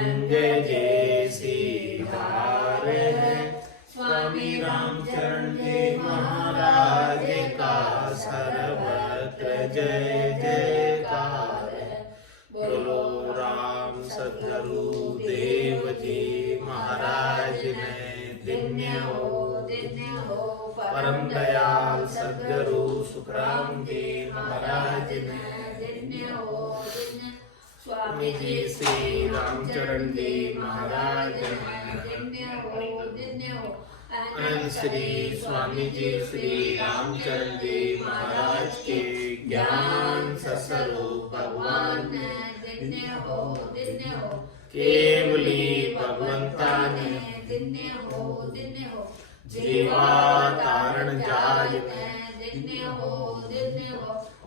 गंग जैसी धार है। स्वामी रामचरण जी महाराज का सर्वत्र जय जयकार है। बोलो राम सद्गुरु देव जी महाराज ने धन्य हो परम दयाल सद्गुरु सुखराम जी महाराज ने धन्य हो। स्वामी जी श्री रामचरण जी महाराज धन्य हो। अनंत श्री स्वामी जी श्री रामचरण जी महाराज के ज्ञान स्वरूप भगवान धन्य हो। केवली भगवंता ने धन्य हो। जीवा तारण जाज धन्य हो।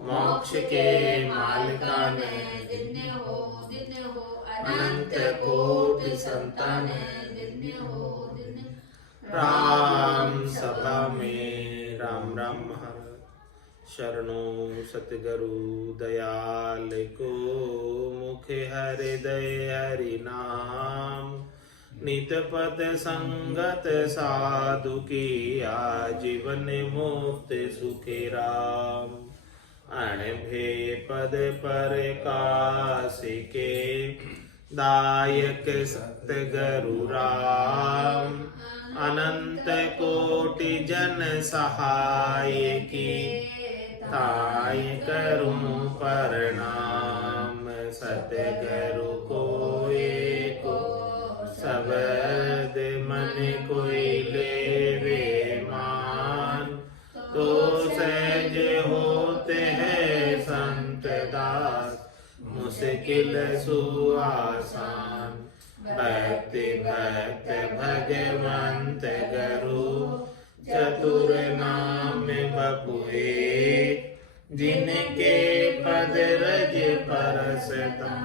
मोक्ष के मालिका ने धन्य हो। अनंत कोटि संतान धन्य हो। राम सभा में राम राम हर शरणों सतगुरु दयाल को मुखे हृदय हरि नाम। नित पद संगत साधु की आजीवन मुक्त सुखे राम। अणभे पद पर कासिके दायक सतगुरु राम। अनंत कोटि जन सहाय की ताय करूं प्रणाम। सतगुरु को एको शब्द मन कोई लेवे मान। तो सहज होते हैं संत दास मुश्किल सुआसान। भक्त भक्त भगवंत गुरु चतुर नाम बपुए। जिनके पद रज परसता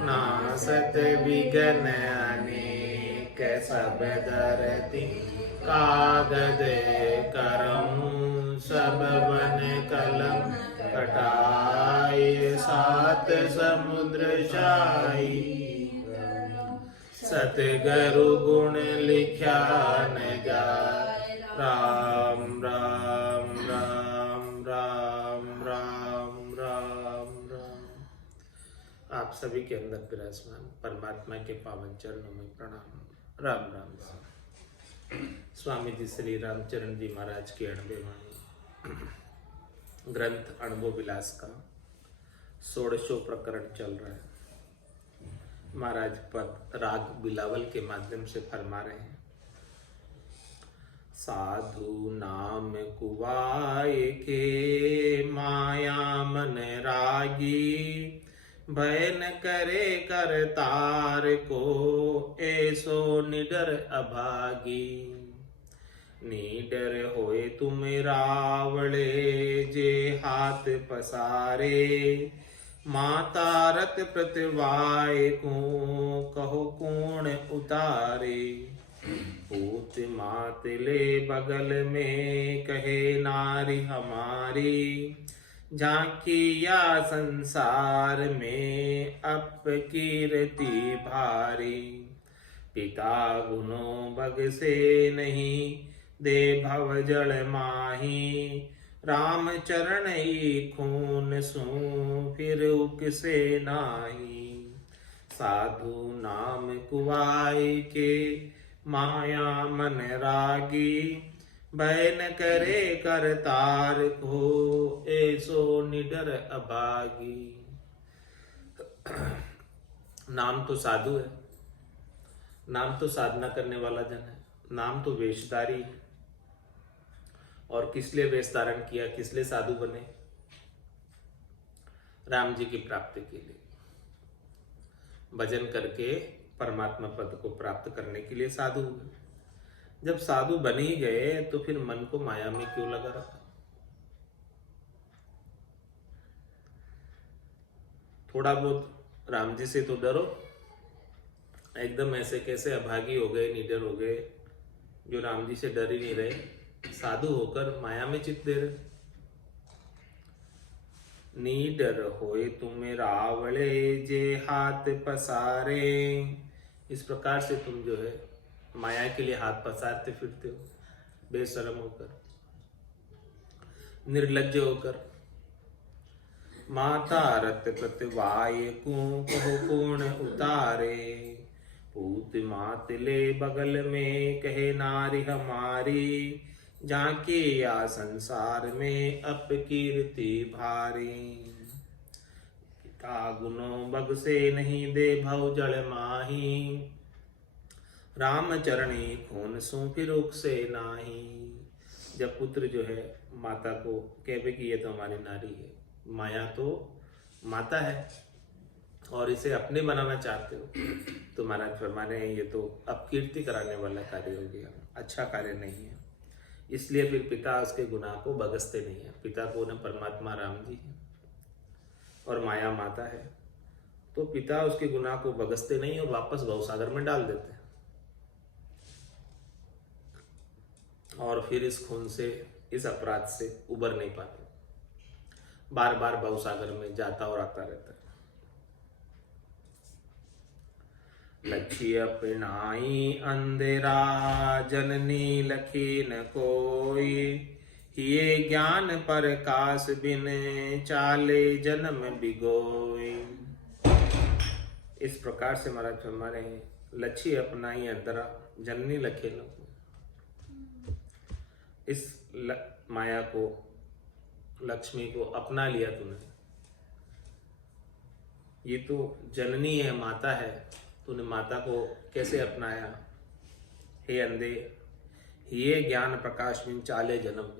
नासत विघ्न अनेक। सब धरती कागद करऊं सब वन कलम कटाए। सात समुद्र शाही सतगुरु गुण लिख्या न जाय। राम राम राम राम राम राम राम। आप सभी के अंदर विराजमान परमात्मा के पावन चरणों में प्रणाम। राम राम। स्वामी जी श्री रामचरण जी महाराज की अणबे वाणी ग्रंथ अनुभव विलास का 16वां प्रकरण चल रहा है। महाराज पद राग बिलावल के माध्यम से फरमा रहे हैं। साधु नाम कुवाए के माया मन रागी। भय न करे करतार को ऐसो निडर अभागी। निडर होए तुम रावले जे हाथ पसारे। माता रत प्रतिवाय को कहो कौन उतारे। पूत मात ले बगल में कहे नारी हमारी। झांकी या संसार में अप कीर्ति भारी। पिता गुनो बग से नहीं दे भव जल माही। राम चरण ही खून सू फिर उकसे नाही। साधु नाम कुवाई के माया मन रागी। भय न करे करतार को ऐसो निडर अभागी। नाम तो साधु है, नाम तो साधना करने वाला जन है, नाम तो वेशधारी है। और किस लिए वेश धारण किया, किस लिए साधु बने? राम जी की प्राप्ति के लिए, भजन करके परमात्मा पद को प्राप्त करने के लिए साधु हुए। जब साधु बन ही गए तो फिर मन को माया में क्यों लगा रखा? थोड़ा बहुत राम जी से तो डरो। एकदम ऐसे कैसे अभागी हो गए, निडर हो गए, जो राम जी से डर ही नहीं रहे, साधु होकर माया में चित दे रहे। नीडर होए तुम रावले जे हाथ पसारे। इस प्रकार से तुम जो है माया के लिए हाथ पसारते फिरते हो, बेशरम होकर, निर्लज्ज होकर। माता रत प्रतिवाय को कहो पूर्ण उतारे। पूत मात ले बगल में कहे नारी हमारी। जाके या संसार में अपकीर्ति भारी। पिता गुनो बग से नहीं दे भव जल माही। राम चरणी खून सू फिर से नाही। जब पुत्र जो है माता को कहवे कि ये तो हमारी नारी है, माया तो माता है और इसे अपने बनाना चाहते हो, तो महाराज फरमाने ये तो अपकीर्ति कराने वाला कार्य हो गया, अच्छा कार्य नहीं है। इसलिए फिर पिता उसके गुनाह को बगसते नहीं है। पिता को न परमात्मा राम जी है और माया माता है, तो पिता उसके गुनाह को बगसते नहीं और वापस भवसागर में डाल देते हैं। और फिर इस खून से, इस अपराध से उबर नहीं पाते, बार बार भवसागर में जाता और आता रहता है। लखी अपनाई अंधेरा जननी लखी न कोई। ये ज्ञान पर काश बिन चाले जन्म बिगोई। इस प्रकार से महाराज हमारे लच्छी अपनाई अंधेरा जननी लखे न। इस माया को, लक्ष्मी को अपना लिया तूने, ये तो जननी है, माता है, तूने माता को कैसे अपनाया। हे अंधे, ये ज्ञान प्रकाश में चाले जन्म,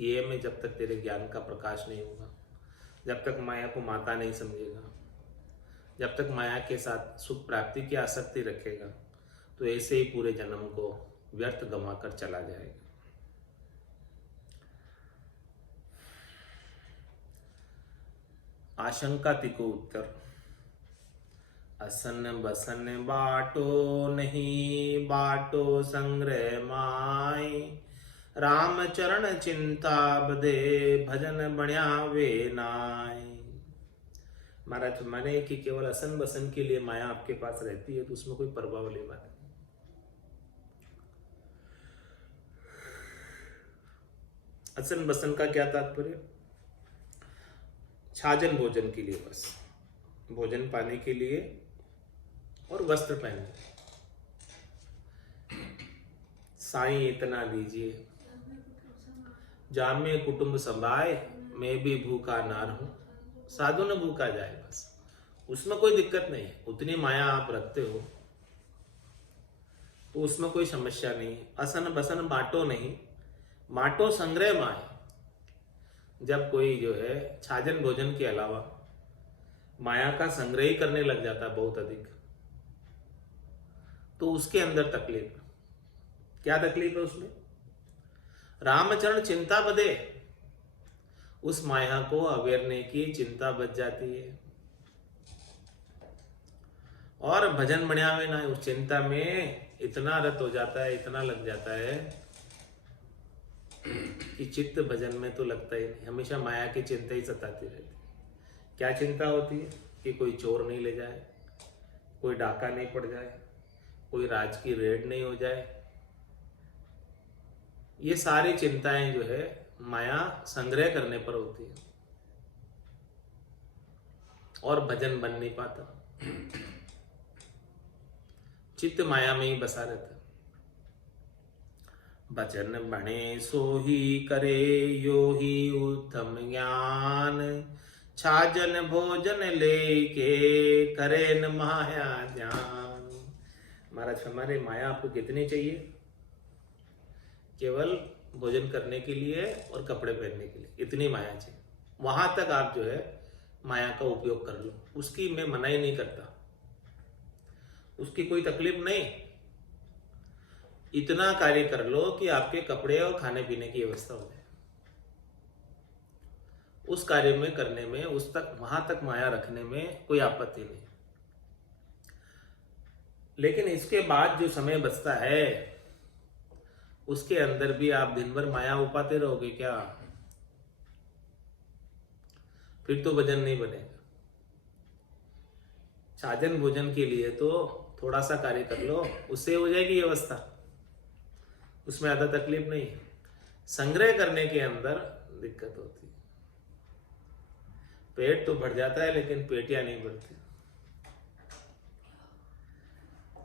ये में जब तक तेरे ज्ञान का प्रकाश नहीं होगा, जब तक माया को माता नहीं समझेगा, जब तक माया के साथ सुख प्राप्ति की आसक्ति रखेगा, तो ऐसे ही पूरे जन्म को व्यर्थ गंवा कर चला जाएगा। आशंका तिको उत्तर। असन बसन बाटो नहीं बाटो संग्रह माय। राम चरण चिंता बदे भजन बण्या वे नाय। महाराज माने कि केवल असन बसन के लिए माया आपके पास रहती है तो उसमें कोई परवाह वाली बात नहीं। असन बसन का क्या तात्पर्य? छाजन भोजन के लिए, बस भोजन पाने के लिए और वस्त्र पहनने। साईं इतना दीजिए, जामे कुटुंब संभाए, मैं भी भूखा ना रहूं, साधु न भूखा जाए। बस उसमें कोई दिक्कत नहीं है, उतनी माया आप रखते हो तो उसमें कोई समस्या नहीं। असन बसन बांटो नहीं, बांटो संग्रह माए। जब कोई जो है छाजन भोजन के अलावा माया का संग्रह ही करने लग जाता है बहुत अधिक, तो उसके अंदर तकलीफ। क्या तकलीफ है उसमें? रामचरण चिंता बदे, उस माया को अवेरने की चिंता बच जाती है। और भजन बढ़ियावे ना, उस चिंता में इतना रत हो जाता है, इतना लग जाता है कि चित्त भजन में तो लगता ही नहीं। हमेशा माया की चिंता ही सताती रहती। क्या चिंता होती है? कि कोई चोर नहीं ले जाए, कोई डाका नहीं पड़ जाए, कोई राज की रेड नहीं हो जाए। ये सारी चिंताएं जो है माया संग्रह करने पर होती है और भजन बन नहीं पाता। चित्त माया में ही बसा रहता है। भजन बने सो ही करे यो ही उत्तम ज्ञान। छाजन भोजन लेके करे न माया ध्यान। महाराज हमारे माया आपको कितनी चाहिए? केवल भोजन करने के लिए और कपड़े पहनने के लिए, इतनी माया चाहिए। वहां तक आप जो है माया का उपयोग कर लो, उसकी मैं मनाही नहीं करता, उसकी कोई तकलीफ नहीं। इतना कार्य कर लो कि आपके कपड़े और खाने पीने की व्यवस्था हो जाए। उस कार्य में करने में, उस तक, वहां तक माया रखने में कोई आपत्ति नहीं। लेकिन इसके बाद जो समय बचता है उसके अंदर भी आप दिन भर माया उपाते रहोगे क्या? फिर तो भजन नहीं बनेगा। साजन भोजन के लिए तो थोड़ा सा कार्य कर लो, उससे हो जाएगी व्यवस्था, उसमें ज्यादा तकलीफ नहीं है। संग्रह करने के अंदर दिक्कत होती है। पेट तो भर जाता है लेकिन पेटियां नहीं भरती।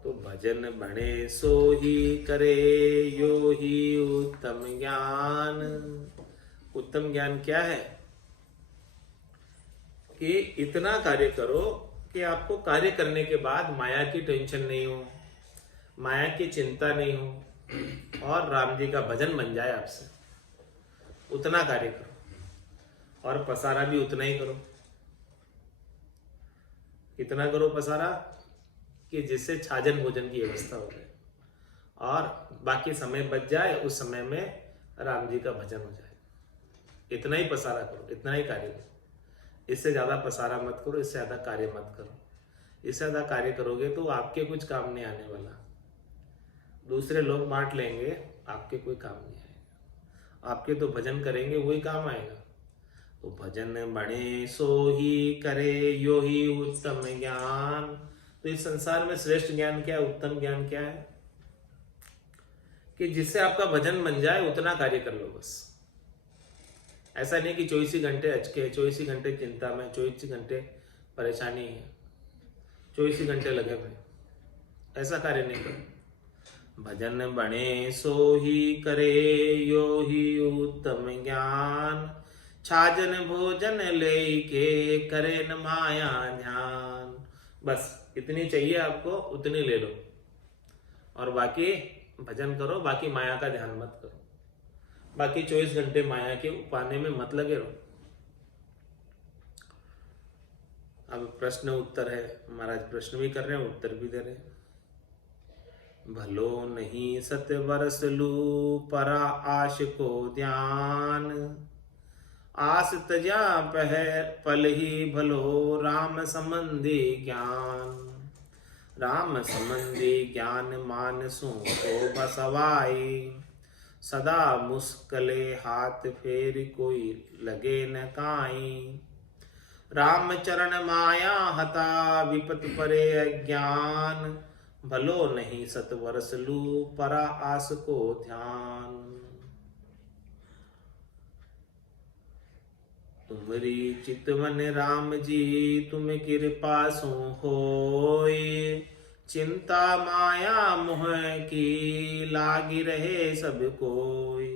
तो भजन बने सो ही करे यो ही उत्तम ज्ञान। उत्तम ज्ञान क्या है कि इतना कार्य करो कि आपको कार्य करने के बाद माया की टेंशन नहीं हो, माया की चिंता नहीं हो, और राम जी का भजन बन जाए आपसे। उतना कार्य करो और पसारा भी उतना ही करो। कितना करो पसारा कि जिससे छाजन भोजन की व्यवस्था हो जाए और बाकी समय बच जाए, उस समय में राम जी का भजन हो जाए। इतना ही पसारा करो, इतना ही कार्य करो। इससे ज्यादा पसारा मत करो, इससे ज्यादा कार्य मत करो। इससे ज्यादा कार्य करोगे तो आपके कुछ काम नहीं आने वाला, दूसरे लोग बांट लेंगे, आपके कोई काम नहीं आएगा। आपके तो भजन करेंगे वही काम आएगा। तो भजन बने सो ही करे यो ही उत्तम ज्ञान। तो इस संसार में श्रेष्ठ ज्ञान क्या है, उत्तम ज्ञान क्या है कि जिससे आपका भजन बन जाए उतना कार्य कर लो बस। ऐसा नहीं कि 24 घंटे अचके, 24 घंटे चिंता में, 24 घंटे परेशानी है, 24 घंटे लगे हुए, ऐसा कार्य नहीं करो। भजन बने सो ही करे यो ही उत्तम ज्ञान। छाजन भोजन ले के करे न माया ध्यान। बस इतनी चाहिए आपको, उतनी ले लो और बाकी भजन करो, बाकी माया का ध्यान मत करो। बाकी 24 घंटे माया के पाने में मत लगे रहो। अब प्रश्न उत्तर है, महाराज प्रश्न भी कर रहे हैं, उत्तर भी दे रहे हैं। भलो नहीं सत बरस लू परा आश को ध्यान। आस तजा पल ही भलो राम संबंधी ज्ञान। राम संबंधी ज्ञान मानसों को बसवाई। सदा मुस्कले हाथ फेर कोई लगे न काई। राम चरण माया हता विपत परे अज्ञान। भलो नहीं सत वर्ष लू परा आस को ध्यान। तुमरी चितवन राम जी तुम कृपा सो होय। चिंता माया मोह की लागी रहे सब कोई।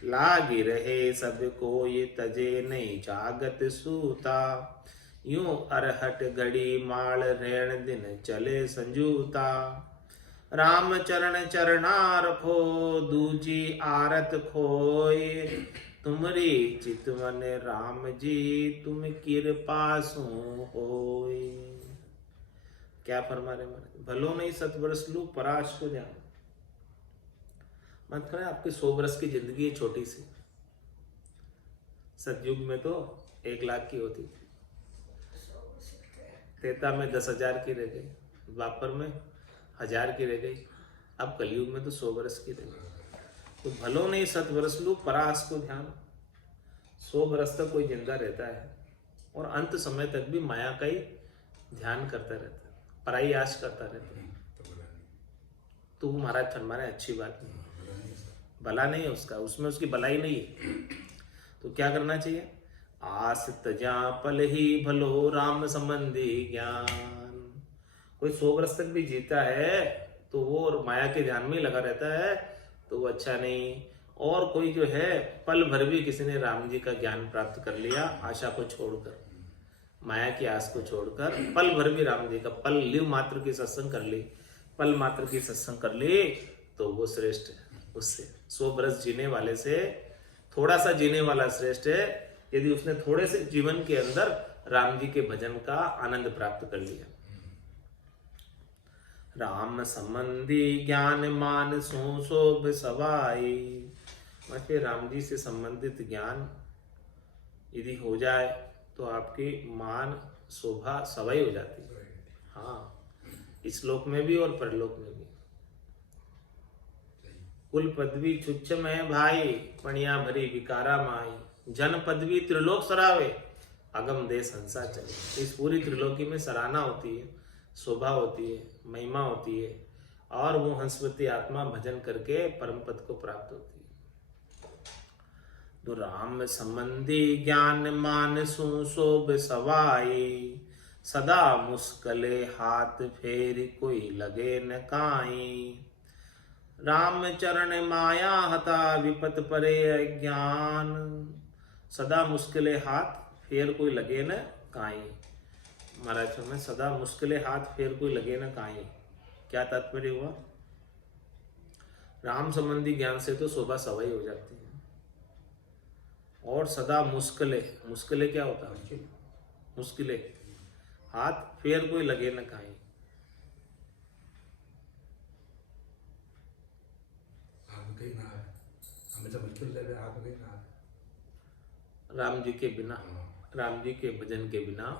लागी रहे सब कोई तजे नहीं जागत सूता। यूं अरहट घड़ी माल रैण दिन चले संजूता। राम चरण चरणा रखो दूजी आरत खोय। तुमरी चितवन राम जी तुम कृपा सो होय। क्या फरमा रहे महाराज, भलो नहीं सत वर्ष लू पराश को ध्यान। मत करें, आपकी 100 वर्ष की जिंदगी छोटी सी। सतयुग में तो 1 लाख की होती थी, त्रेता में 10,000 की रह गई, द्वापर में 1000 की रह गई, अब कलयुग में तो 100 वर्ष की रह गई। तो भलो नहीं सत वर्ष लू परास को ध्यान। 100 वर्ष तक कोई जिंदा रहता है और अंत समय तक भी माया का ही ध्यान करता रहता है, पराई आश करता रहता है। तो वो महाराज फरमा रहे अच्छी बात नहीं, भला नहीं है उसका, उसमें उसकी भलाई नहीं है। तो क्या करना चाहिए, आस तजा पल ही भलो राम संबंधी ज्ञान। कोई 100 वर्ष तक भी जीता है तो वो और माया के ध्यान में लगा रहता है तो वो अच्छा नहीं। और कोई जो है पल भर भी किसी ने राम जी का ज्ञान प्राप्त कर लिया, आशा को छोड़कर, माया की आस को छोड़कर पल भर भी राम जी का, पल लिव मात्र की सत्संग कर ली, पल मात्र की सत्संग कर ली, तो वो श्रेष्ठ है। उससे 100 बरस जीने वाले से थोड़ा सा जीने वाला श्रेष्ठ है, यदि उसने थोड़े से जीवन के अंदर राम जी के भजन का आनंद प्राप्त कर लिया। राम संबंधी ज्ञान मान सो शोभ सवाई। मतलब राम जी से संबंधित ज्ञान यदि हो जाए तो आपकी मान शोभा सवाई हो जाती है। हाँ, इस लोक में भी और परलोक में भी। कुल पदवी छुच्छ में भाई, पणिया भरी विकारा माई। जन पदवी त्रिलोक सरावे, अगम देश हंसा चले। इस पूरी त्रिलोकी में सराहना होती है, शोभा होती है, महिमा होती है, और वो हंसवती आत्मा भजन करके परम पद को प्राप्त होती है। तो राम संबंधी ज्ञान मानसु शोभ सवाई, सदा मुस्कले हाथ फेर कोई लगे न काई। राम चरण माया हता विपत परे अज्ञान, सदा मुस्किले हाथ फेर कोई लगे न काई। महाराज में सदा मुस्किले हाथ फेर कोई लगे न काई, क्या तात्पर्य हुआ? राम संबंधी ज्ञान से तो शोभा सवाई हो जाती है, और सदा मुस्किले, मुस्किले क्या होता है? मुस्किले हाथ फेर कोई लगे न काई। राम जी के बिना, राम जी के भजन के बिना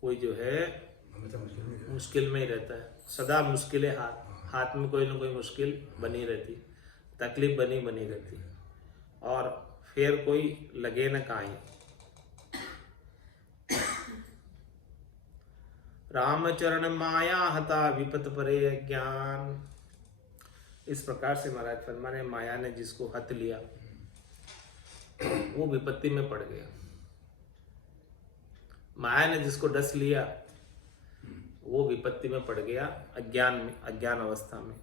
कोई जो है मुश्किल में ही रहता है। सदा मुश्किलें हाथ में कोई ना कोई मुश्किल बनी रहती, तकलीफ बनी रहती, और फिर कोई लगे न काई। रामचरण माया हता विपत परे ज्ञान। इस प्रकार से महाराज फरमाने, माया ने जिसको हत लिया वो विपत्ति में पड़ गया। माया ने जिसको डस लिया वो विपत्ति में पड़ गया, अज्ञान में, अज्ञान अवस्था में।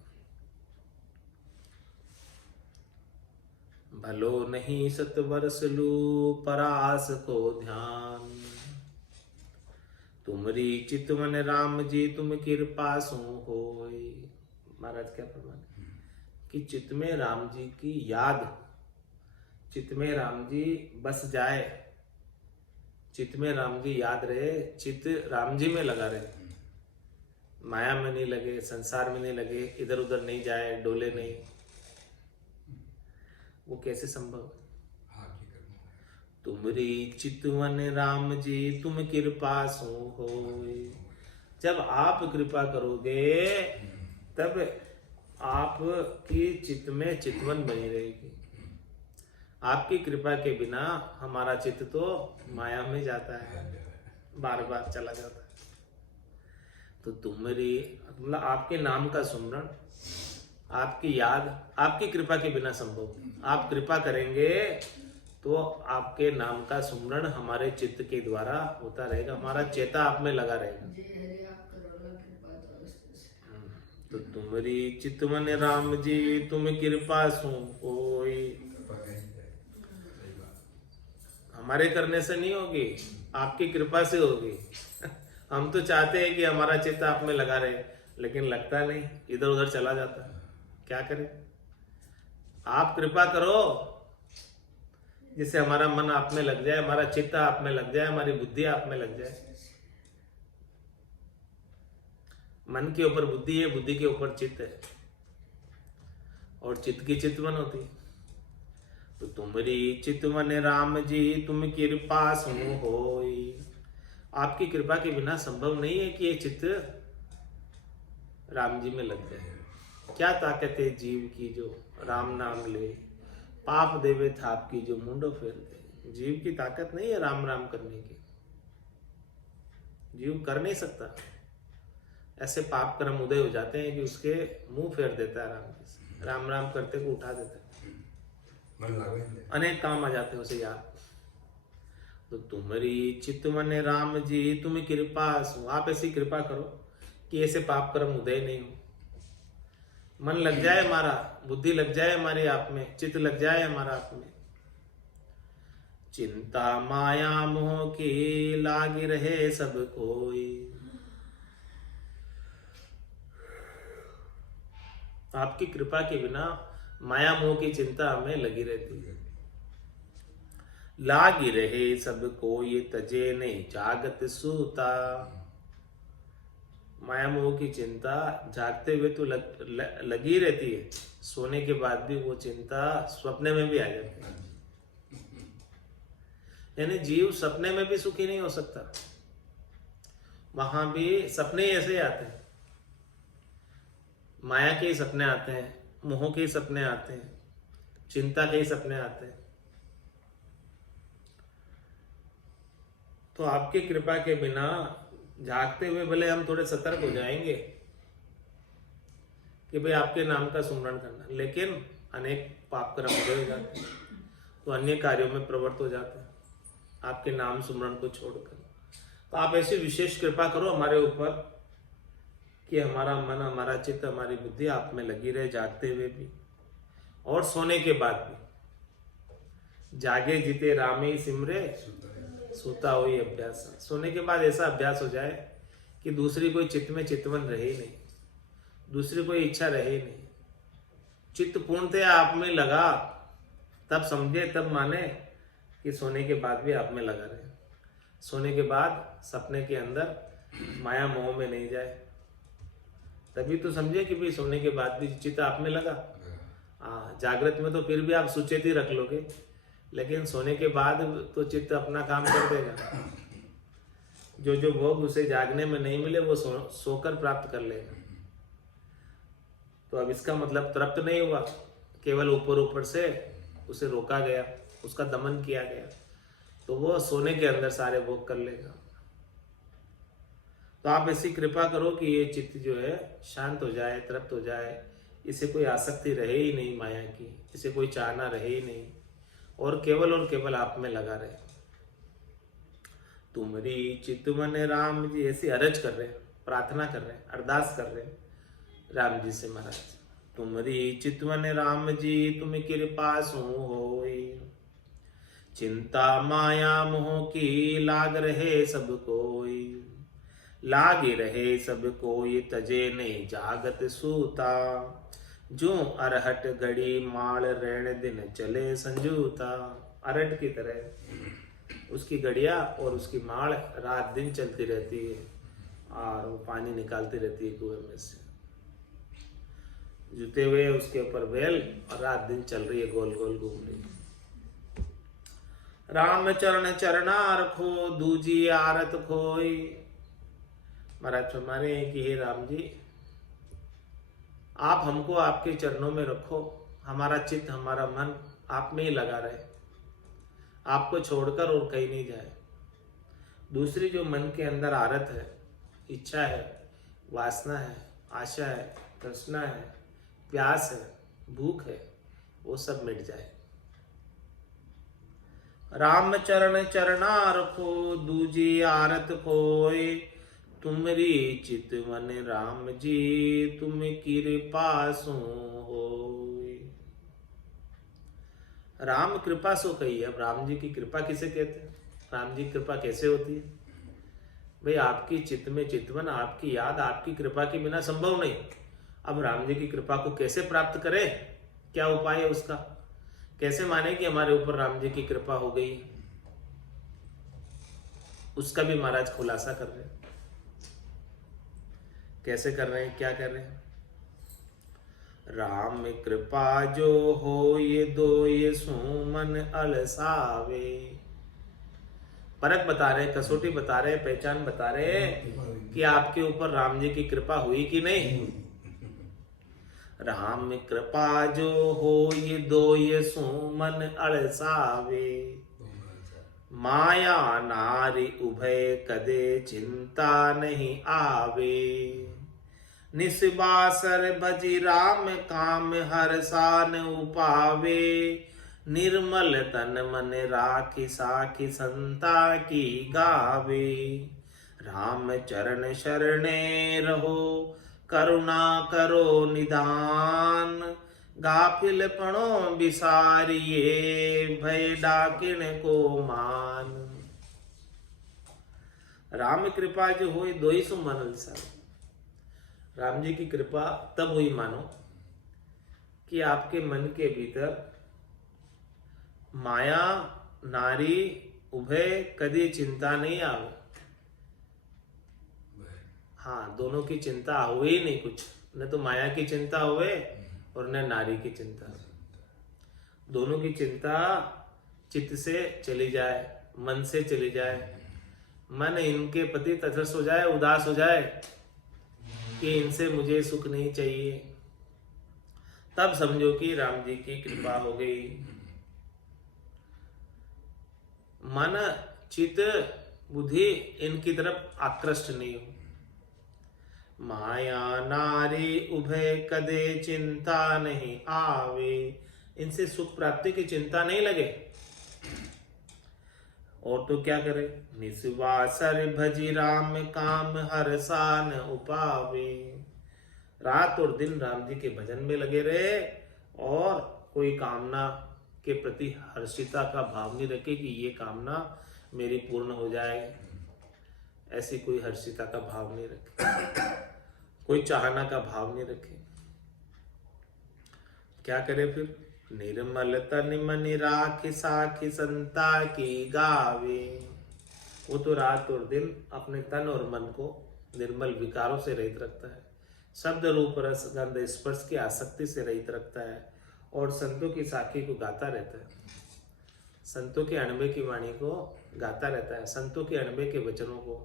भलो नहीं सत वर्ष लू परास को ध्यान, तुमरी चितवन राम जी तुम कृपा सो होय। महाराज क्या फरमाते कि चित्त में राम जी की याद, चित्त में राम जी बस जाए, चित्त में राम जी याद रहे, चित्त राम जी में लगा रहे, माया में नहीं लगे, संसार में नहीं लगे, इधर उधर नहीं जाए, डोले नहीं, वो कैसे संभव? तुमरी चितवन राम जी तुम कृपा सो होय। जब आप कृपा करोगे तब आपकी चित्त में चितवन बनी रहेगी। आपकी कृपा के बिना हमारा चित्त तो माया में जाता है, बार बार चला जाता है। तो तुम्हारी मतलब आपके नाम का सुमरण, आपकी याद, आपकी कृपा के बिना संभव। आप कृपा करेंगे तो आपके नाम का सुमरण हमारे चित्त के द्वारा होता रहेगा, हमारा चेता आप में लगा रहेगा। तो तुम्हारी चितवन राम जी तुम कृपा सो कोई। हमारे करने से नहीं होगी, आपकी कृपा से होगी। हम तो चाहते हैं कि हमारा चित्त आप में लगा रहे, लेकिन लगता नहीं, इधर उधर चला जाता है। क्या करें? आप कृपा करो जिससे हमारा मन आप में लग जाए, हमारा चित्त आप में लग जाए, हमारी बुद्धि आप में लग जाए। मन के ऊपर बुद्धि है, बुद्धि के ऊपर चित्त है, और चित्त की चितवन होती है। तो तुम्हारी चितवन राम जी तुम कृपा सुनो होय। आपकी कृपा के बिना संभव नहीं है कि ये चित्त राम जी में लग जाए। क्या ताकत है जीव की जो राम नाम ले, पाप देवे थाप की जो मुंडो फेर दे। जीव की ताकत नहीं है राम राम करने की, जीव कर नहीं सकता। ऐसे पाप कर्म उदय हो जाते हैं कि उसके मुंह फेर देता है राम जी से, राम राम करते को उठा देता है, अनेक काम आ जाते हैं उसे याद। तो तुम्हारी चितवन राम जी तुम कृपा सो। आप ऐसी कृपा करो कि ऐसे पाप कर्म उदय नहीं हो, मन लग जाए हमारा, बुद्धि लग जाए हमारे आप में, चित्त लग जाए हमारा आप में। चिंता माया मोह की लागी रहे सब कोई। आपकी कृपा के बिना माया मोह की चिंता हमें लगी रहती है। लागी रहे सब कोई तजे नहीं जागत सूता। माया मोह की चिंता जागते हुए तो लगी रहती है, सोने के बाद भी वो चिंता सपने में भी आ जाती है। यानी जीव सपने में भी सुखी नहीं हो सकता, वहां भी सपने ऐसे आते हैं, माया के ही सपने आते हैं, मोह के ही सपने आते हैं, चिंता के ही सपने आते हैं। तो आपकी कृपा के बिना जागते हुए भले हम थोड़े सतर्क हो जाएंगे कि भाई आपके नाम का सुमरण करना, लेकिन अनेक पाप कर्म हो जाते हैं, तो अन्य कार्यों में प्रवृत्त हो जाते हैं आपके नाम सुमरण को छोड़कर। तो आप ऐसी विशेष कृपा करो हमारे ऊपर कि हमारा मन, हमारा चित्त, हमारी बुद्धि आप में लगी रहे, जागते हुए भी और सोने के बाद भी। जागे जीते रामे सिमरे, सोता हुई अभ्यास। सोने के बाद ऐसा अभ्यास हो जाए कि दूसरी कोई चित्त में चितवन रहे ही नहीं, दूसरी कोई इच्छा रहे ही नहीं, चित्त पूर्णतः आप में लगा, तब समझे, तब माने कि सोने के बाद भी आप में लगा रहे। सोने के बाद सपने के अंदर माया मोह में नहीं जाए, तभी तो समझे कि भाई सोने के बाद भी चित्त आप में लगा। जागृत में तो फिर भी आप सुचेत ही रख लोगे, लेकिन सोने के बाद तो चित्त अपना काम कर देगा। जो जो भोग उसे जागने में नहीं मिले वो सोकर प्राप्त कर लेगा। तो अब इसका मतलब तृप्त नहीं हुआ, केवल ऊपर ऊपर से उसे रोका गया, उसका दमन किया गया, तो वो सोने के अंदर सारे भोग कर लेगा। तो आप ऐसी कृपा करो कि ये चित्त जो है शांत हो जाए, तृप्त हो जाए, इसे कोई आसक्ति रहे ही नहीं माया की, इसे कोई चाहना रहे ही नहीं, और केवल आप में लगा रहे। तुमरी चितवन राम जी, ऐसी अरज कर रहे, प्रार्थना कर रहे, अरदास कर रहे राम जी से, महाराज तुमरी चितवन राम जी तुम कृपा सु होई, चिंता माया मोह की लाग रहे सब कोई, लागे रहे सब कोई तजे नहीं जागत सूता, जो अरहट घड़ी माल ऋण दिन चले संजूता। अरहट की तरह उसकी घड़िया और उसकी माल रात दिन चलती रहती है, और वो पानी निकालती रहती है कुएं में से, जुते हुए उसके ऊपर बेल, और रात दिन चल रही है, गोल गोल घूम रही है। राम चरण चरना रखो दूजी आरत खोई। महाराज फरमाने कि हे राम जी, आप हमको आपके चरणों में रखो, हमारा चित्त, हमारा मन आप में ही लगा रहे, आपको छोड़कर और कहीं नहीं जाए। दूसरी जो मन के अंदर आरत है, इच्छा है, वासना है, आशा है, तृष्णा है, प्यास है, भूख है, वो सब मिट जाए। राम चरण चरना रखो दूजी आरत खोए, तुमरी चित मन राम जी तुम कृपा सो होय। राम कृपा सो कही है। अब राम जी की कृपा किसे कहते हैं? राम जी की कृपा कैसे होती है? भाई आपकी चित्त में चितवन, आपकी याद, आपकी कृपा के बिना संभव नहीं। अब राम जी की कृपा को कैसे प्राप्त करें? क्या उपाय है उसका? कैसे माने कि हमारे ऊपर राम जी की कृपा हो गई? उसका भी महाराज खुलासा कर रहे हैं। कैसे कर रहे हैं, क्या कर रहे हैं? राम कृपा जो हो ये दो ये सुमन अलसावे। परख बता रहे, कसौटी बता रहे, पहचान बता रहे कि आपके ऊपर राम जी की कृपा हुई कि नहीं। राम कृपा जो हो ये दो ये सुमन अलसावे, माया नारी उभय कदे चिंता नहीं आवे, निस्बासर भजी राम काम हर सान उपावे, निर्मल तन मन राखी साखी संता की गावे, राम चरण शरणे रहो करुणा करो निदान, गाफिल पणो बिसारिये भय डाकिन को मान। राम कृपा जो हो दो ही सु मनल सा। राम जी की कृपा तब हुई मानो कि आपके मन के भीतर माया नारी उभय कदी चिंता नहीं आवे। हाँ, दोनों की चिंता हुई ही नहीं कुछ, न तो माया की चिंता हुए और न नारी की चिंता। दोनों की चिंता चित्त से चली जाए, मन से चली जाए। मन इनके प्रति तटस्थ हो जाए, उदास हो जाए कि इनसे मुझे सुख नहीं चाहिए, तब समझो कि राम जी की कृपा हो गई। मन चित्त बुद्धि इनकी तरफ आकृष्ट नहीं हो। माया नारी उभय कदे चिंता नहीं आवे, इनसे सुख प्राप्ति की चिंता नहीं लगे। और तो क्या करे, निस्वासर भजी राम काम हर सान उपावे। रात और दिन राम जी के भजन में लगे रहे और कोई कामना के प्रति हर्षिता का भाव नहीं रखे कि ये कामना मेरी पूर्ण हो जाए, ऐसी कोई हर्षिता का भाव नहीं रखे, कोई चाहना का भाव नहीं रखे। क्या करे फिर, निर्मल तन मन राखि साखी संता की गावे। वो तो रात और दिन अपने तन और मन को निर्मल विकारों से रहित रखता है, शब्द रूप रस गंध स्पर्श की आसक्ति से रहित रखता है और संतों की साखी को गाता रहता है, संतों के अणबे की वाणी को गाता रहता है, संतों के अणबे के वचनों को,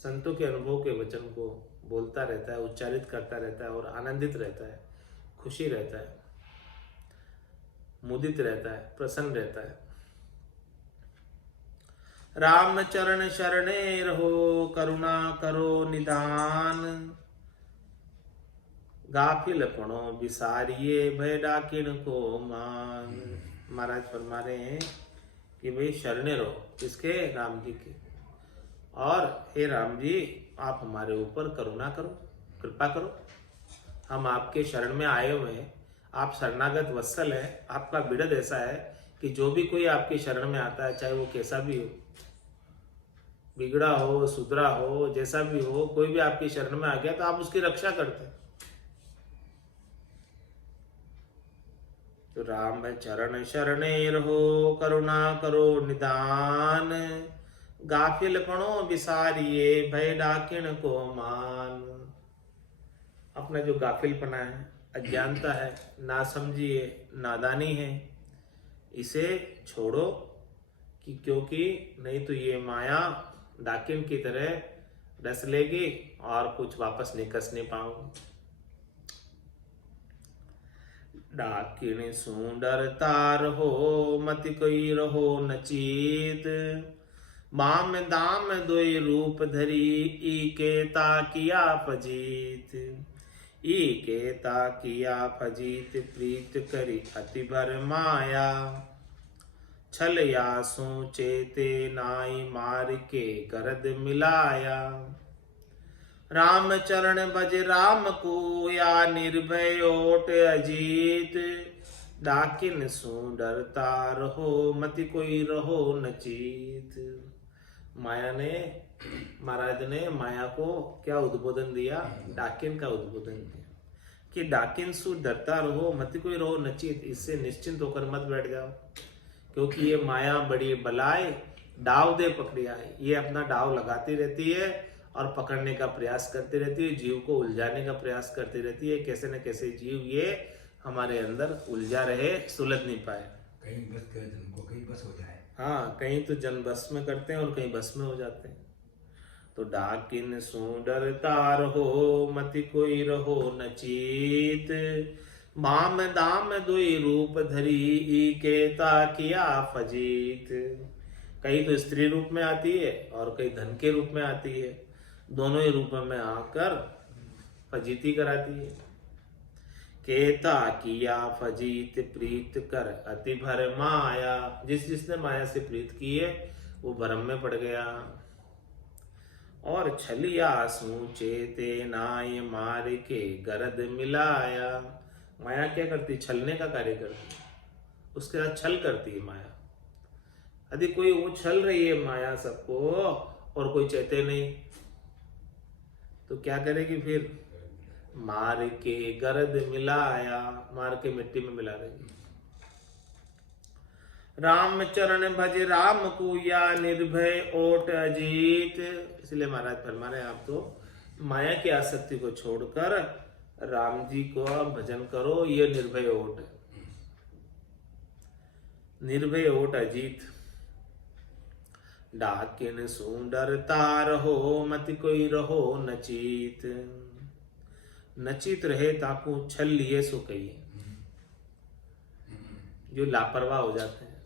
संतों के अनुभव के वचन को बोलता रहता है, उच्चारित करता रहता है और आनंदित रहता है, खुशी रहता है, मुदित रहता है, प्रसन्न रहता है। राम चरण शरणे रहो, करुणा करो निदान, गाफिल पणो बिसारिये भय डाकिन को मान। महाराज फरमा रहे हैं कि भाई शरणे रहो, किसके, राम जी के। और हे राम जी, आप हमारे ऊपर करुणा करो, कृपा करो, हम आपके शरण में आए हुए हैं, आप शरणागत वत्सल है, आपका बिड़द ऐसा है कि जो भी कोई आपकी शरण में आता है, चाहे वो कैसा भी हो, बिगड़ा हो, सुधरा हो, जैसा भी हो, कोई भी आपकी शरण में आ गया तो आप उसकी रक्षा करते हैं। तो राम चरण शरणे रहो, करुणा करो निदान, गाफिल पणो बिसारिये भय डाकिन को मान। अपना जो गाफिलपना है, अज्ञानता है, नासमझी है, नादानी है, इसे छोड़ो कि क्योंकि नहीं तो ये माया डाकिन की तरह डस लेगी और कुछ वापस निकस नहीं पाऊंगी। डाकिन सु डरता रहो, मति कोई रहो नचीत, बाम दाम दोई रूप धरी, ईके ताकिया फजीत। ईके ताकिया फजीत, प्रीत करी अति भर माया, छल या सोचेते नाई मार के गरद मिलाया। राम चरण भज राम को, या निर्भय ओट अजीत, डाकिन सु डरता रहो, मति कोई रहो नचीत। माया ने, महाराज ने माया को क्या उद्बोधन दिया, डाकिन का उद्बोधन दिया कि डाकिन सु डरता रहो, मति कोई रहो नचीत। इससे निश्चिंत होकर मत बैठ जाओ, क्योंकि ये माया बड़ी बलाय, डाव दे पकड़िया है, ये अपना डाव लगाती रहती है और पकड़ने का प्रयास करती रहती है, जीव को उलझाने का प्रयास करती रहती है। कैसे न कैसे जीव ये हमारे अंदर उलझा रहे, सुलझ नहीं पाए, कहीं बस कर जन को, कहीं बस हो जाए। हाँ, कहीं तो जन बस में करते हैं और कहीं बस में हो जाते हैं। तो डाकिन सु डरता रहो, मति कोई रहो नचीत, बाम दाम दुई रूप धरी, ईके ताकिया फजीत। कहीं तो स्त्री रूप में आती है और कहीं धन के रूप में आती है, दोनों ही रूप में आकर फजीती कराती है। केता किया फजीत प्रीत कर अति भर माया, जिसने माया से प्रीत की है वो भ्रम में पड़ गया। और छलिया सूचे ते नाय मार के गरद मिलाया। माया क्या करती, छलने का कार्य करती है, उसके साथ छल करती है माया। यदि कोई वो छल रही है माया सबको और कोई चेते नहीं, तो क्या करेगी फिर, मार के गरद मिलाया, मार के मिट्टी में मिला देगी। राम चरण भज राम को, या निर्भय ओट अजीत। इसलिए महाराज फरमा रहे आप तो माया की आसक्ति को छोड़कर राम जी को भजन करो, ये निर्भय ओट है, निर्भय ओट अजीत। डाकिन सु डरता रहो, मति कोई रहो नचीत। नचित रहे ताकू छल लिए सो कहिए। जो लापरवाह हो जाते हैं,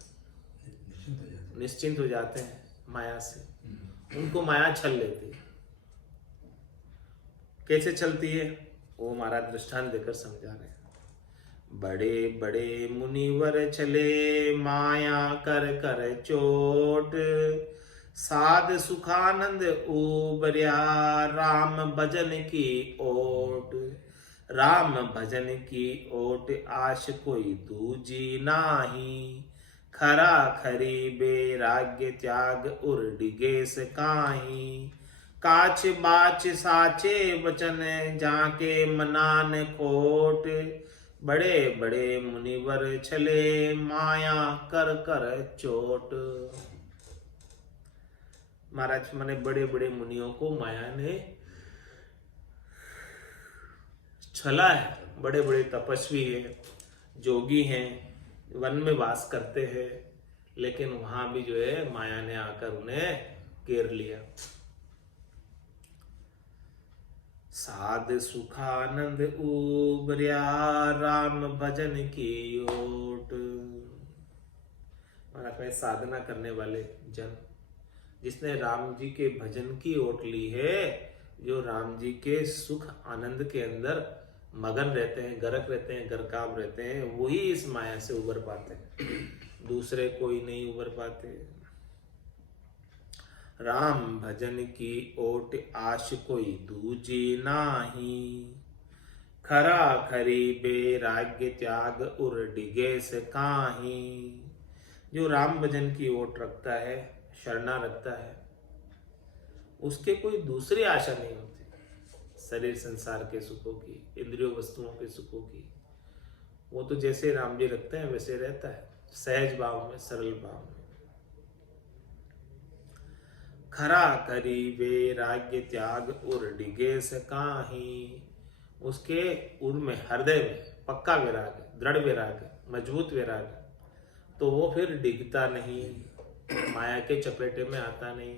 निश्चिंत हो जाते हैं माया से, उनको माया छल लेती है। कैसे चलती है वो महाराज दृष्टांत देकर समझा रहे हैं। बड़े बड़े मुनिवर चले माया कर कर चोट, साध सुखानंद उबर्या राम भजन की ओट। राम भजन की ओट आश कोई दूजी नाही, खरा खरी बेराग्य त्याग उर डिगे से काहीं। काच बाच साचे वचन जाके मनान खोट, बड़े बड़े मुनिवर छले माया कर कर चोट। महाराज माने बड़े बड़े मुनियों को माया ने छला है। बड़े बड़े तपस्वी हैं, जोगी हैं, वन में वास करते हैं, लेकिन वहां भी जो है माया ने आकर उन्हें घेर लिया। साध सुखानंद उबर्या राम भजन की ओट। महाराज में साधना करने वाले जन, जिसने राम जी के भजन की ओट ली है, जो राम जी के सुख आनंद के अंदर मगन रहते हैं, गरक रहते हैं, गरकाब रहते हैं, वही इस माया से उबर पाते हैं। दूसरे कोई नहीं उबर पाते। राम भजन की ओट आश कोई दूजी नाही, खरा खरी बेराग्य त्याग उर डिगे से काहीं। जो राम भजन की ओट रखता है, शरणा रखता है, उसके कोई दूसरी आशा नहीं होती शरीर संसार के सुखों की, इंद्रियों वस्तुओं के सुखों की। वो तो जैसे राम जी रखते हैं वैसे रहता है, सहज भाव में, सरल भाव में। खरा करी वैराग्य त्याग उर डिगे से काहीं। उसके उर में, हृदय में पक्का वैराग है, दृढ़ वैराग है, मजबूत वैराग है, तो वो फिर डिगता नहीं, माया के चपेटे में आता नहीं,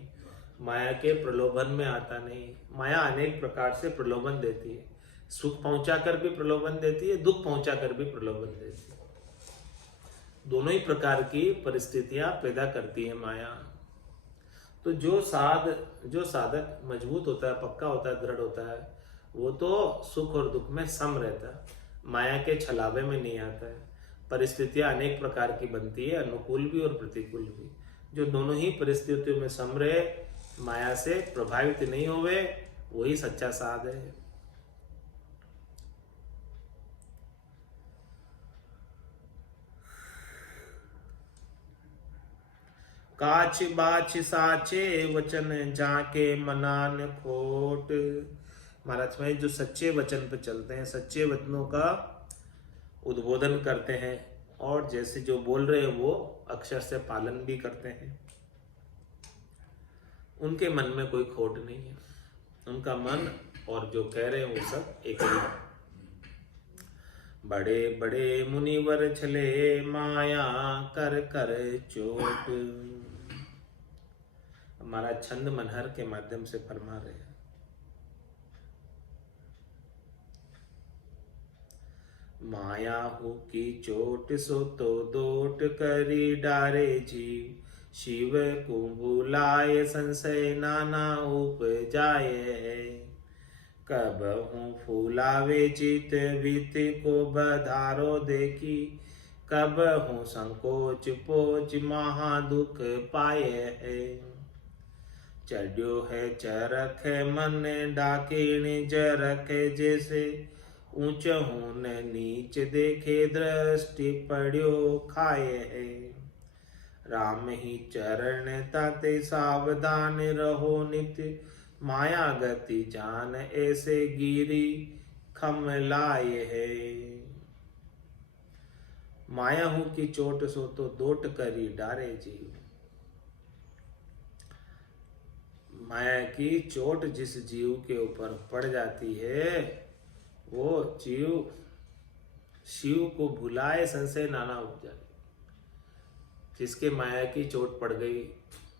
माया के प्रलोभन में आता नहीं। माया अनेक प्रकार से प्रलोभन देती है, सुख पहुंचाकर भी प्रलोभन देती है, दुख पहुंचाकर भी प्रलोभन देती है। दोनों ही प्रकार की परिस्थितियां पैदा करती है माया। तो जो साधक मजबूत होता है, पक्का होता है, दृढ़ होता है, वो तो सुख और दुख में सम रहता है, माया के छलावे में नहीं आता है। परिस्थितियां अनेक प्रकार की बनती है, अनुकूल भी और प्रतिकूल भी। जो दोनों ही परिस्थितियों में सम रहे, माया से प्रभावित नहीं होवे, वही सच्चा साध है। काच बाच साचे वचन जाके मनान खोट। महाराज में जो सच्चे वचन पे चलते हैं, सच्चे वचनों का उद्बोधन करते हैं, और जैसे जो बोल रहे हैं वो अक्षर से पालन भी करते हैं, उनके मन में कोई खोट नहीं है। उनका मन और जो कह रहे हैं वो सब एक ही है। बड़े बड़े मुनिवर छले माया कर कर चोट। हमारा छंद मनहर के माध्यम से फरमा रहे हैं। माया हो की चोट सो तो दोट करी डारे जीव, शिव को बुलाए संशय नाना उपजाए। कब हूँ फूलावे चित वित को बधारो देखी, कब हूँ संकोच पोच महा दुख पाए है। चढ़्यो है चरख मन डाकिण जरख जैसे, ऊंच हूँ न नीच देखे दृष्टि पड़्यो खाए है। राम ही चरण ताते सावधान रहो नित, माया गति जान ऐसे गिरी खम लाए है। माया हूं की चोट सो तो दोट करी डारे जीव। माया की चोट जिस जीव के ऊपर पड़ जाती है, वो जीव शिव को भुलाए संशय नाना उपजाए। जिसके माया की चोट पड़ गई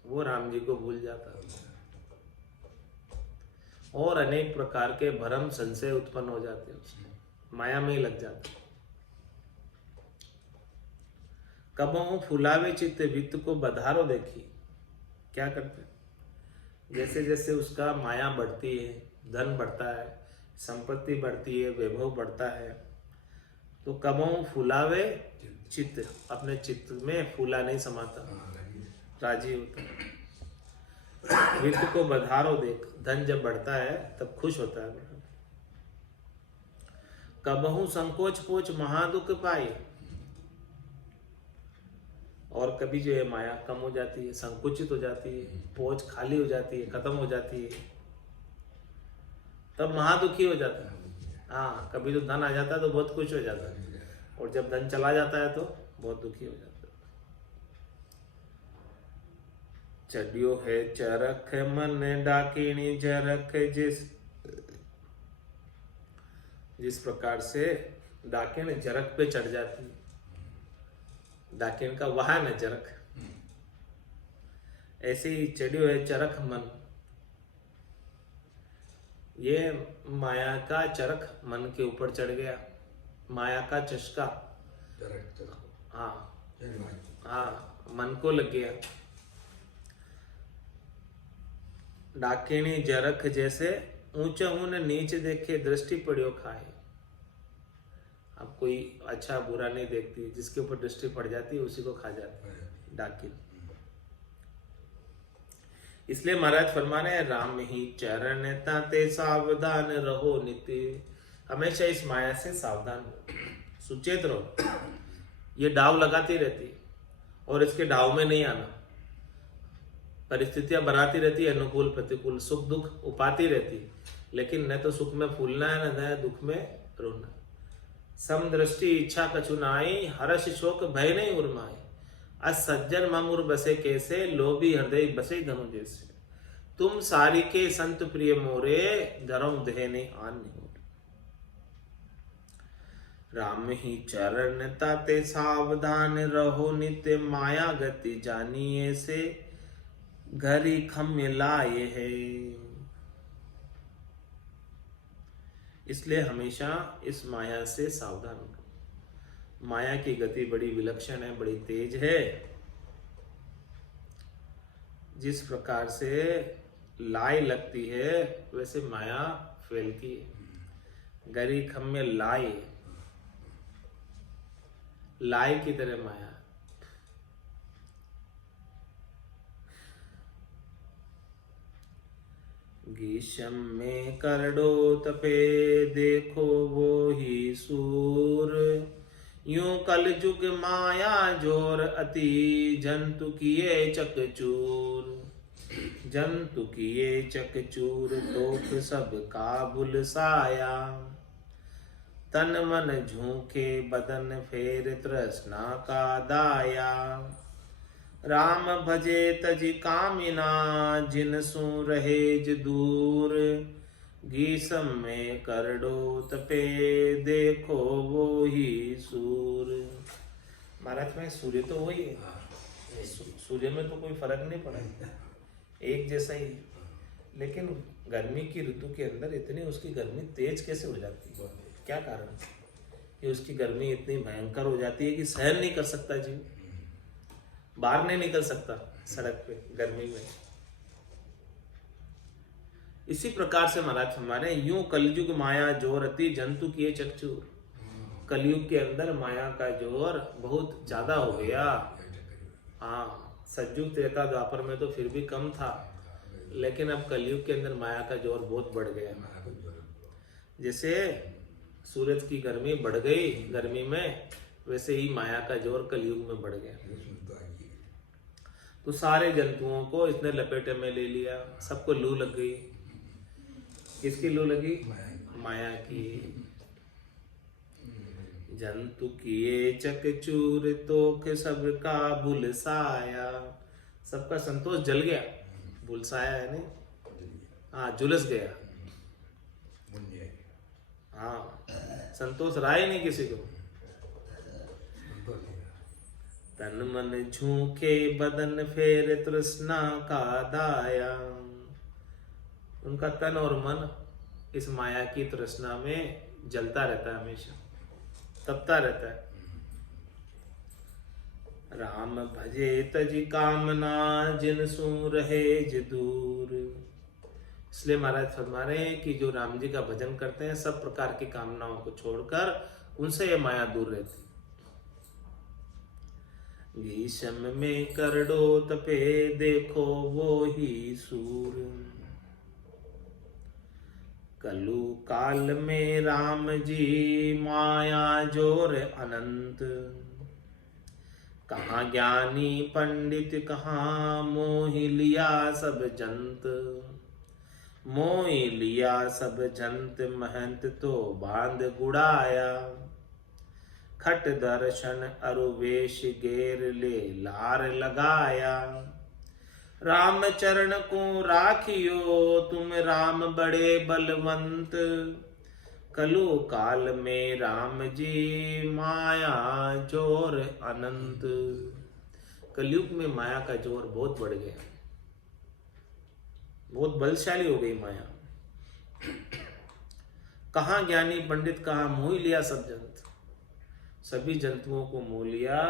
वो राम जी को भूल जाता है, और अनेक प्रकार के भ्रम संशय उत्पन्न हो जाते हैं, उसमें माया में ही लग जाता है। कबहू फुलावे चित्त वित्त को बधारो देखी। क्या करते, जैसे जैसे उसका माया बढ़ती है, धन बढ़ता है, संपत्ति बढ़ती है, वैभव बढ़ता है, तो कमऊ फुलावे चित्त, अपने चित्त में फूला नहीं समाता, राजी होता है। वित्त को बधारो देख, धन जब बढ़ता है तब खुश होता है। कबहू संकोच पोच महादुख पाई, और कभी जो है माया कम हो जाती है, संकुचित हो जाती है, पोच खाली हो जाती है, खत्म हो जाती है, तब महादुखी हो जाता है। हाँ, कभी तो धन आ जाता है तो बहुत खुश हो जाता है, और जब धन चला जाता है तो बहुत दुखी हो जाता है। चढ़ियो है चरख मन डाकिनी झरख, जिस प्रकार से डाकिन जरख पे चढ़ जाती है, डाकिन का वाहन है जरख, ऐसे ही चढ़ियो है चरख मन, ये माया का चरख मन के ऊपर चढ़ गया, माया का चस्का हाँ मन को लग गया। डाकिनी जरख जैसे ऊंचा ऊन नीचे देखे दृष्टि पड़ियो खाए। अब कोई अच्छा बुरा नहीं देखती, जिसके ऊपर दृष्टि पड़ जाती है उसी को खा जाती है डाकिन। इसलिए महाराज फरमा रहे हैं, राम ही चरण ताते सावधान रहो नित्य, हमेशा इस माया से सावधान रहो, सुचेत रहो। ये डाव लगाती रहती और इसके डाव में नहीं आना, परिस्थितियां बनाती रहती है, अनुकूल प्रतिकूल, सुख दुख उपाती रहती, लेकिन न तो सुख में फूलना है न दुख में रोना। समदृष्टि इच्छा कछु नाई, हर्ष शोक भय नहीं उर्माई, असज्जन ममुर बसे कैसे, लोभी हृदय बसे धनु जैसे, तुम सारी के संत प्रिय मोरे, धर्म देह ने आन नहीं। राम ही चरण ताते सावधान रहो नित्य, माया गति जानिए से घरी खम लाए है। इसलिए हमेशा इस माया से सावधान रहो। माया की गति बड़ी विलक्षण है, बड़ी तेज है। जिस प्रकार से लाई लगती है वैसे माया फैलती है। गरी खम में लाई की तरह माया। ग्रीष्म में करडो तपे देखो वो ही सूर, यूं कल जुग माया जोर अति, जंतु किए चकचूर। जंतु किए चकचूर तोख सब काबुल साया, तन मन झूके बदन फेर तृष्णा का दाया। राम भजे तजि कामिना, जिन सु रहेज दूर, गीसम में करडो तपे देखो वो ही सूर। महाराज में सूर्य तो वही है, सूर्य में तो कोई फर्क नहीं पड़ा, एक जैसा ही। लेकिन गर्मी की ऋतु के अंदर इतनी उसकी गर्मी तेज कैसे हो जाती है? क्या कारण कि उसकी गर्मी इतनी भयंकर हो जाती है कि सहन नहीं कर सकता जीव, बाहर नहीं निकल सकता सड़क पे गर्मी में। इसी प्रकार से महाराज हमारे यूं कलयुग माया जोर अति, जंतु किए चकचूर। कलयुग के अंदर माया का जोर बहुत ज्यादा हो गया। हाँ, सतयुग त्रेता द्वापर में तो फिर भी कम था, लेकिन अब कलयुग के अंदर माया का जोर बहुत बढ़ गया। जैसे सूरज की गर्मी बढ़ गई गर्मी में, वैसे ही माया का जोर कलयुग में बढ़ गया। तो सारे जंतुओं को इसने लपेटे में ले लिया, सबको लू लग गई। किसकी लू लगी? माया की। जंतु किए चकचूर तोख सबका भुलसाया, सबका संतोष जल गया। भुलसाया है नहीं, हाँ झुलस गया। हाँ, संतोष रहा ही नहीं किसी को। तन मन झूके बदन फेर तृष्णा का दाया। उनका तन और मन इस माया की तृष्णा में जलता रहता है, हमेशा तपता रहता है। राम भजे तजि कामना, जिन सु रहे दूर। इसलिए महाराज फरमा रहे हैं कि जो राम जी का भजन करते हैं सब प्रकार की कामनाओं को छोड़कर उनसे ये माया दूर रहती। भीषम में करड़ो तपे देखो वो ही सूर, कलु काल में राम जी माया जोर अनंत। कहाँ ज्ञानी पंडित कहाँ मोहि लिया सब जंत, मोहि लिया सब जंत महंत तो बांध गुड़ाया। खट दर्शन अरुवेश गेर ले लार लगाया। राम चरण को राखियो तुम राम बड़े बलवंत, कलु काल में राम जी माया जोर अनंत। कलयुग में माया का जोर बहुत बढ़ गया, बहुत बलशाली हो गई माया। कहाँ ज्ञानी पंडित कहाँ मोह लिया सब जंत, सभी जंतुओं को मोह लिया।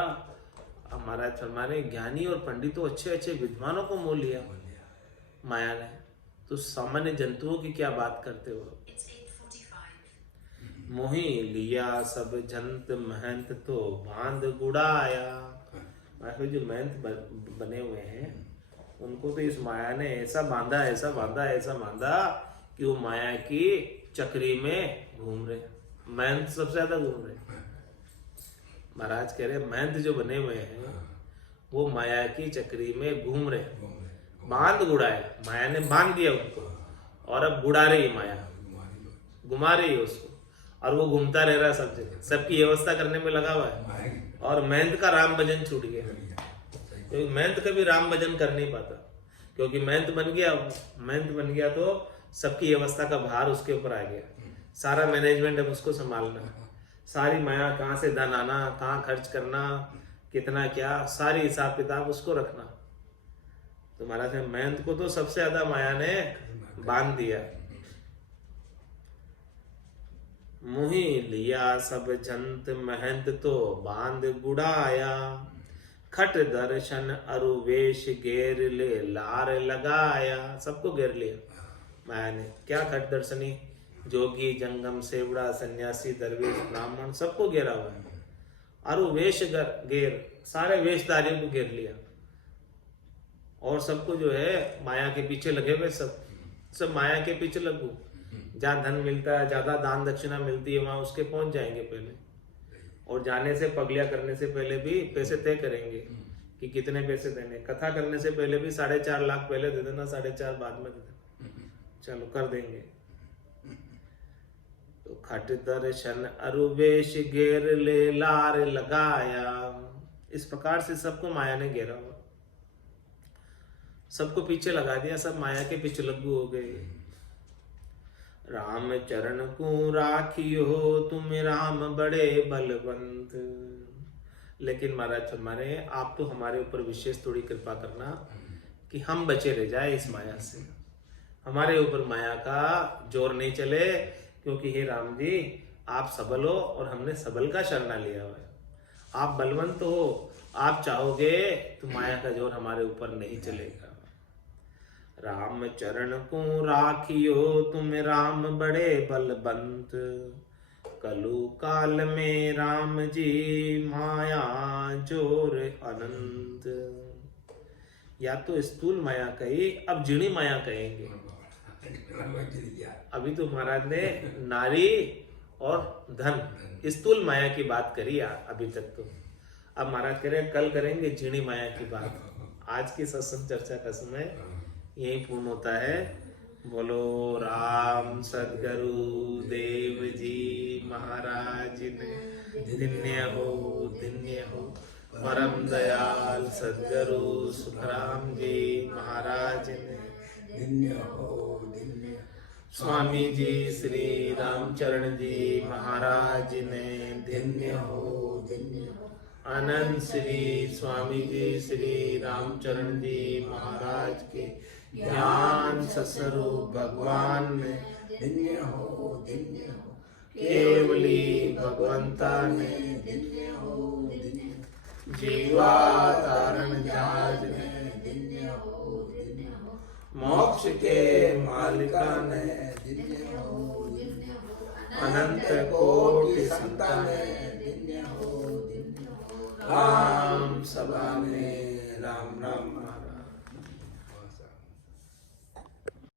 महाराज फरमाने ज्ञानी और पंडितों अच्छे अच्छे विद्वानों को मोह लिया माया ने, तो सामान्य जंतुओं की क्या बात करते हो। मोही लिया सब जंत महंत तो बांध गुड़ाया। जो महंत बने हुए हैं उनको तो इस माया ने ऐसा बांधा ऐसा बांधा ऐसा बांधा कि वो माया की चक्री में घूम रहे। महंत सबसे ज्यादा घूम रहे। महाराज कह रहे महंत जो बने हुए हैं वो माया की चक्री में घूम रहे, बांध गुड़ाया। माया ने बांध दिया उनको और अब गुड़ा रही माया, घुमा रही है उसको, और वो घूमता रह रहा है सब जगह, सबकी व्यवस्था करने में लगा हुआ है। और महंत का राम भजन छूट गया, क्योंकि महंत कभी राम भजन कर नहीं पाता, क्योंकि महंत बन गया तो सबकी व्यवस्था का भार उसके ऊपर आ गया। सारा मैनेजमेंट अब उसको संभालना, सारी माया कहाँ से धन आना, कहाँ खर्च करना, कितना क्या, सारी हिसाब किताब उसको रखना। तो महाराज महंत को तो सबसे ज्यादा माया ने बांध दिया। मुहि लिया सब जंत महंत तो बांध गुड़ाया। खट दर्शन अरुवेश घेर ले लार लगाया। सबको घेर लिया माया ने। क्या खट दर्शनी, जोगी जंगम सेवड़ा सन्यासी दरवेश ब्राह्मण सबको घेरा हुआ है। अरुवेश घेर, सारे वेशधारियों को घेर लिया, और सबको जो है माया के पीछे लगे हुए, सब माया के पीछे लगू। जहाँ धन मिलता है, ज्यादा दान दक्षिणा मिलती है, वहां उसके पहुंच जाएंगे पहले, और जाने से पगलिया करने से पहले भी पैसे तय करेंगे कि कितने पैसे देने। कथा करने से पहले भी 4.5 लाख पहले दे देना, 4.5 बाद में दे देना, चलो कर देंगे। तो खट दर्शन अरुवेश घेर ले लार लगाया। इस प्रकार से सबको माया ने घेरा हुआ, सबको पीछे लगा दिया, सब माया के पीछे लगू हो गए। राम चरण को राखियो तुम राम बड़े बलवंत। लेकिन महाराज फरमाने आप तो हमारे ऊपर विशेष थोड़ी कृपा करना कि हम बचे रह जाए इस माया से, हमारे ऊपर माया का जोर नहीं चले, क्योंकि हे राम जी आप सबल हो और हमने सबल का शरणा लिया हुआ है। आप बलवंत हो, आप चाहोगे तो माया का जोर हमारे ऊपर नहीं चलेगा। राम चरण को राखियो तुम राम बड़े बलवंत। कलु काल में राम जी माया जोर अनंत। या तो स्थूल माया कही, अब जिणी माया कहेंगे। अभी तो महाराज ने नारी और धन स्थूल माया की बात करी अभी तक तो। अब महाराज कह रहे हैं कल करेंगे जिणी माया की बात। आज की सत्संग चर्चा का समय यही पूर्ण होता है। बोलो राम सद्गुरु देव जी महाराज ने धन्य हो परम दयाल सद्गुरु सुखराम जी महाराज ने धन्य हो। स्वामी जी श्री रामचरण जी महाराज ने धन्य हो। अनंत श्री स्वामी जी श्री रामचरण जी महाराज के ज्ञान सस्वरूप भगवान ने धन्य हो। केवली भगवंता ने धन्य हो। जीवा तारण जहाज ने धन्य हो। मोक्ष के मालिकाने दिन्य हो अनंत कोटि संताने दिन्य हो राम सभा में राम राम